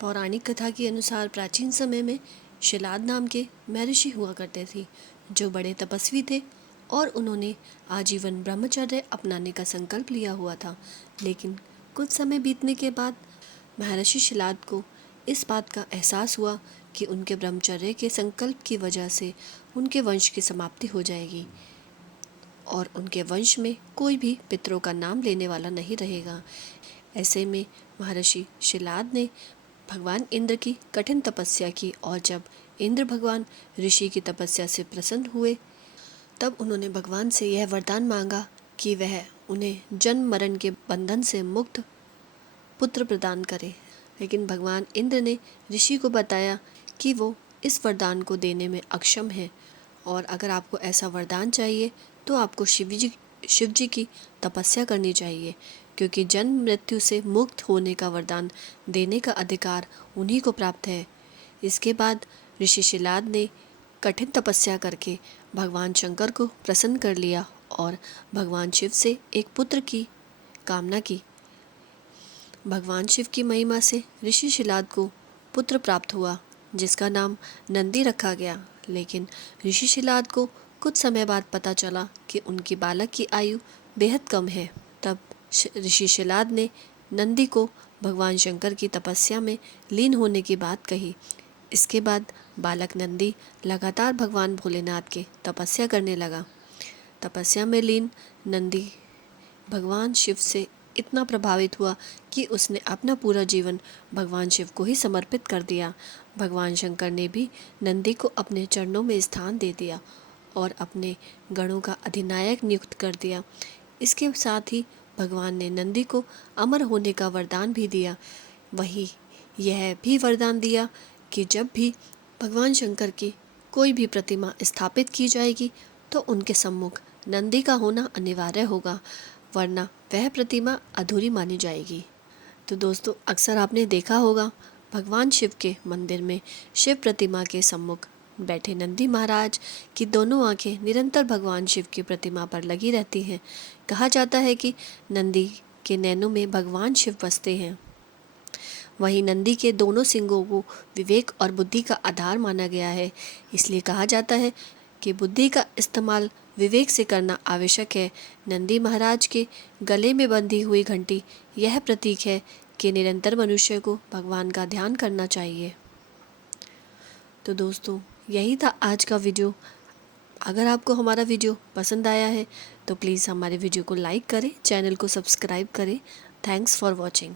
पौराणिक कथा के अनुसार प्राचीन समय में शिलाद नाम के महर्षि हुआ करते थे, जो बड़े तपस्वी थे और उन्होंने आजीवन ब्रह्मचर्य अपनाने का संकल्प लिया हुआ था। लेकिन कुछ समय बीतने के बाद महर्षि शिलाद को इस बात का एहसास हुआ कि उनके ब्रह्मचर्य के संकल्प की वजह से उनके वंश की समाप्ति हो जाएगी और उनके वंश में कोई भी पितरों का नाम लेने वाला नहीं रहेगा। ऐसे में महर्षि शिलाद ने भगवान इंद्र की कठिन तपस्या की और जब इंद्र भगवान ऋषि की तपस्या से प्रसन्न हुए तब उन्होंने भगवान से यह वरदान मांगा कि वह उन्हें जन्म मरण के बंधन से मुक्त पुत्र प्रदान करे। लेकिन भगवान इंद्र ने ऋषि को बताया कि वो इस वरदान को देने में अक्षम है और अगर आपको ऐसा वरदान चाहिए तो आपको शिव जी की तपस्या करनी चाहिए, क्योंकि जन्म मृत्यु से मुक्त होने का वरदान देने का अधिकार उन्हीं को प्राप्त है। इसके बाद ऋषि शिलाद ने कठिन तपस्या करके भगवान शंकर को प्रसन्न कर लिया और भगवान शिव से एक पुत्र की कामना की। भगवान शिव की महिमा से ऋषि शिलाद को पुत्र प्राप्त हुआ, जिसका नाम नंदी रखा गया। लेकिन ऋषि शिलाद को कुछ समय बाद पता चला कि उनकी बालक की आयु बेहद कम है। तब ऋषि शिलाद ने नंदी को भगवान शंकर की तपस्या में लीन होने की बात कही। इसके बाद बालक नंदी लगातार भगवान भोलेनाथ के तपस्या करने लगा। तपस्या में लीन नंदी भगवान शिव से इतना प्रभावित हुआ कि उसने अपना पूरा जीवन भगवान शिव को ही समर्पित कर दिया। भगवान शंकर ने भी नंदी को अपने चरणों में स्थान दे दिया और अपने गणों का अधिनायक नियुक्त कर दिया। इसके साथ ही भगवान ने नंदी को अमर होने का वरदान भी दिया। वहीं यह भी वरदान दिया कि जब भी भगवान शंकर की कोई भी प्रतिमा स्थापित की जाएगी तो उनके सम्मुख नंदी का होना अनिवार्य होगा, वरना वह प्रतिमा अधूरी मानी जाएगी। तो दोस्तों, अक्सर आपने देखा होगा भगवान शिव के मंदिर में शिव प्रतिमा के सम्मुख बैठे नंदी महाराज की दोनों आंखें निरंतर भगवान शिव की प्रतिमा पर लगी रहती हैं। कहा जाता है कि नंदी के नैनों में भगवान शिव बसते हैं। वहीं नंदी के दोनों सिंगों को विवेक और बुद्धि का आधार माना गया है। इसलिए कहा जाता है कि बुद्धि का इस्तेमाल विवेक से करना आवश्यक है। नंदी महाराज के गले में बंधी हुई घंटी यह प्रतीक है कि निरंतर मनुष्य को भगवान का ध्यान करना चाहिए। तो दोस्तों, यही था आज का वीडियो। अगर आपको हमारा वीडियो पसंद आया है तो प्लीज़ हमारे वीडियो को लाइक करें, चैनल को सब्सक्राइब करें। Thanks for watching.